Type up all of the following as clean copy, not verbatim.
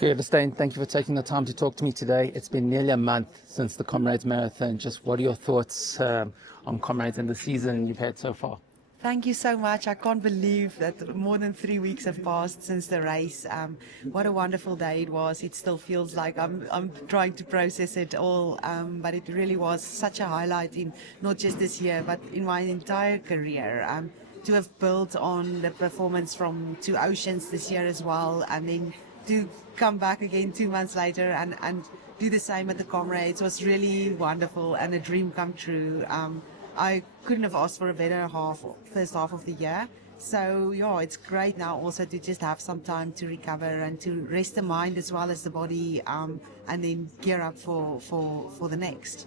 Gerda Steyn, thank you for taking the time to talk to me today. It's been nearly a month since the Comrades Marathon. Just what are your thoughts on Comrades and the season you've had so far? Thank you so much. I can't believe that more than 3 weeks have passed since the race. What a wonderful day it was. It still feels like I'm trying to process it all, but it really was such a highlight in not just this year, but in my entire career. To have built on the performance from Two Oceans this year as well, and then to come back again 2 months later and do the same at the Comrades was really wonderful and a dream come true. I couldn't have asked for a better first half of the year. So yeah, it's great now also to just have some time to recover and to rest the mind as well as the body, and then gear up for the next.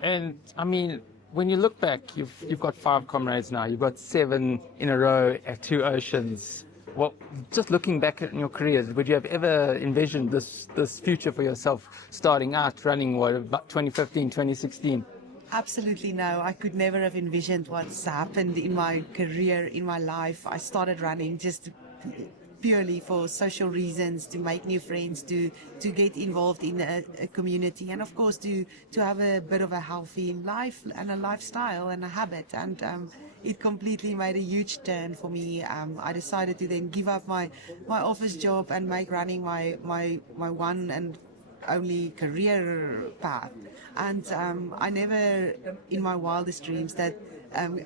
And I mean, when you look back, you've got 5 Comrades now. You've got 7 in a row at Two Oceans. Well, just looking back at your careers, would you have ever envisioned this future for yourself starting out running, about 2015, 2016? Absolutely no. I could never have envisioned what's happened in my career, in my life. I started running just purely for social reasons, to make new friends, to get involved in a community, and of course to have a bit of a healthy life and a lifestyle and a habit. And it completely made a huge turn for me. I decided to then give up my office job and make running my one and only career path. And I never in my wildest dreams that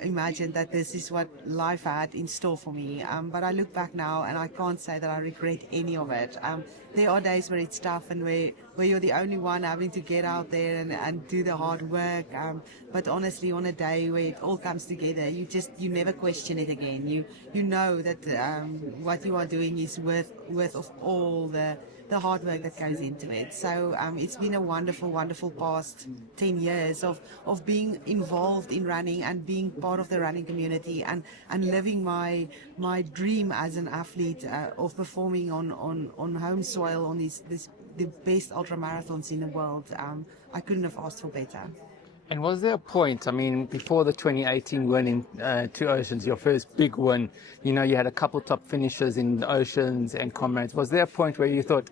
imagined that this is what life had in store for me. But I look back now and I can't say that I regret any of it. There are days where it's tough and where you're the only one having to get out there and do the hard work. But honestly, on a day where it all comes together, you never question it again. You know that what you are doing is worth of all the hard work that goes into it. So it's been a wonderful, wonderful past 10 years of being involved in running and being part of the running community and living my dream as an athlete of performing on home soil on the best ultra marathons in the world. I couldn't have asked for better. And was there a point, I mean, before the 2018 win in Two Oceans, your first big win, you know, you had a couple top finishes in Oceans and Comrades. Was there a point where you thought,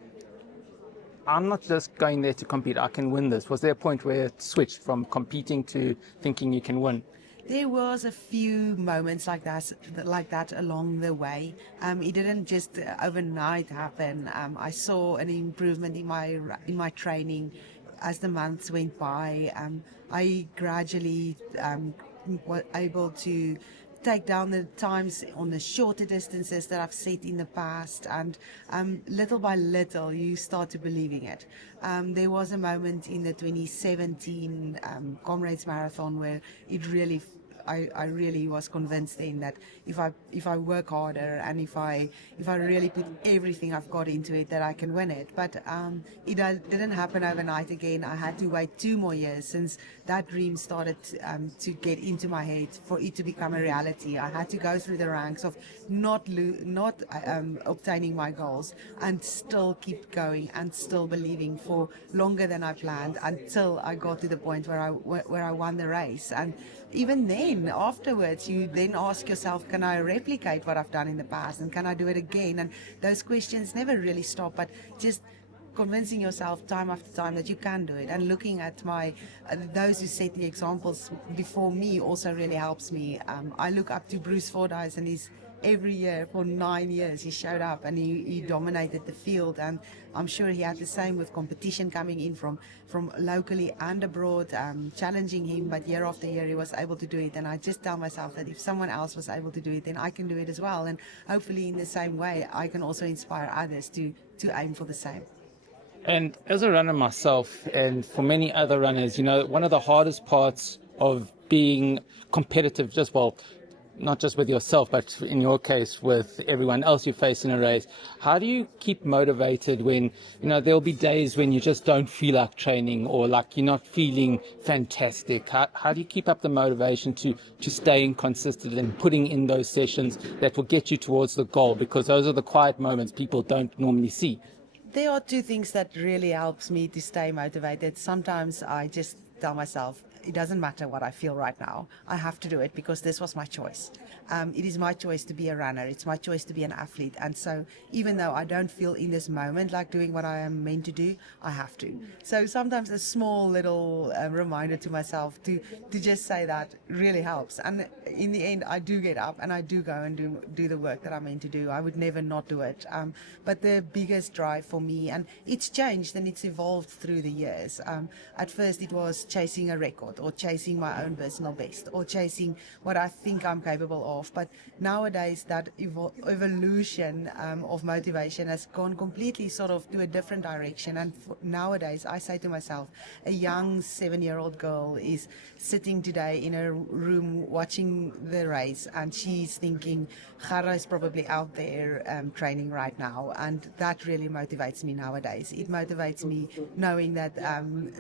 I'm not just going there to compete, I can win this? Was there a point where it switched from competing to thinking you can win? There was a few moments like that along the way. It didn't just overnight happen. I saw an improvement in my training as the months went by. I gradually was able to take down the times on the shorter distances that I've set in the past, and little by little you start to believing it. There was a moment in the 2017 Comrades Marathon where I really was convinced then that if I work harder and if I really put everything I've got into it, that I can win it. But it didn't happen overnight again. I had to wait 2 more years since that dream started to get into my head for it to become a reality. I had to go through the ranks of not obtaining my goals and still keep going and still believing for longer than I planned until I got to the point where I won the race. And even then, afterwards, you then ask yourself, can I replicate what I've done in the past, and can I do it again? And those questions never really stop, but just convincing yourself time after time that you can do it, and looking at those who set the examples before me also really helps me. I look up to Bruce Fordyce, and he's every year for 9 years he showed up and he dominated the field, and I'm sure he had the same with competition coming in from locally and abroad, challenging him, but year after year he was able to do it. And I just tell myself that if someone else was able to do it, then I can do it as well, and hopefully in the same way I can also inspire others to aim for the same. And as a runner myself, and for many other runners, you know, one of the hardest parts of being competitive, not just with yourself, but in your case with everyone else you face in a race, how do you keep motivated when, you know, there'll be days when you just don't feel like training or like you're not feeling fantastic? How do you keep up the motivation to staying consistent and putting in those sessions that will get you towards the goal? Because those are the quiet moments people don't normally see. There are 2 things that really helps me to stay motivated. Sometimes I just tell myself, it doesn't matter what I feel right now. I have to do it because this was my choice. It is my choice to be a runner. It's my choice to be an athlete. And so even though I don't feel in this moment like doing what I am meant to do, I have to. So sometimes a small little reminder to myself to just say that really helps. And in the end, I do get up and I do go and do the work that I'm meant to do. I would never not do it. But the biggest drive for me, and it's changed and it's evolved through the years. At first it was chasing a record or chasing my own personal best or chasing what I think I'm capable of. But nowadays that evolution of motivation has gone completely sort of to a different direction. And nowadays I say to myself, a young 7-year-old girl is sitting today in a room watching the race and she's thinking, Gerda is probably out there training right now. And that really motivates me nowadays. It motivates me knowing that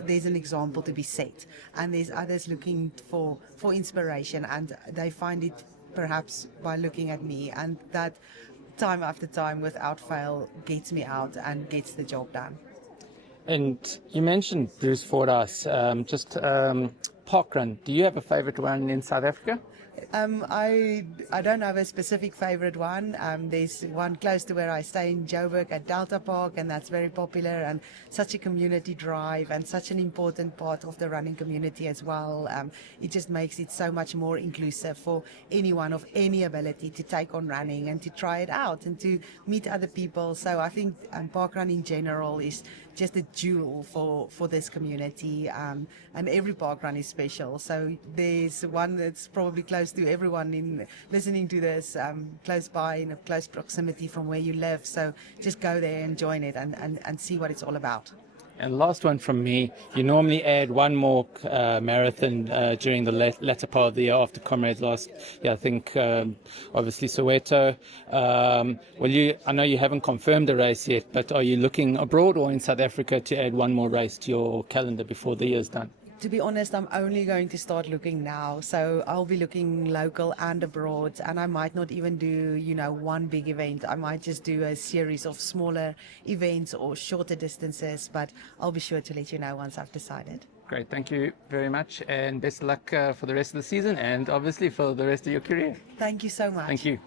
there's an example to be set and there's others looking for inspiration, and they find it perhaps by looking at me, and that time after time without fail gets me out and gets the job done. And you mentioned Bruce Fordyce, Parkrun. Do you have a favorite one in South Africa? I don't have a specific favorite one. There's one close to where I stay in Joburg at Delta Park, and that's very popular and such a community drive and such an important part of the running community as well. It just makes it so much more inclusive for anyone of any ability to take on running and to try it out and to meet other people. So I think Parkrun in general is just a jewel for this community, and every parkrun is special. So there's one that's probably close to everyone in listening to this, close by in a close proximity from where you live. So just go there and join it and see what it's all about. And last one from me, you normally add one more marathon during the latter part of the year after Comrades last year, I think obviously Soweto. I know you haven't confirmed the race yet, but are you looking abroad or in South Africa to add one more race to your calendar before the year's done? To be honest, I'm only going to start looking now. So I'll be looking local and abroad, and I might not even do, one big event. I might just do a series of smaller events or shorter distances, but I'll be sure to let you know once I've decided. Great. Thank you very much, and best of luck for the rest of the season and obviously for the rest of your career. Thank you so much. Thank you.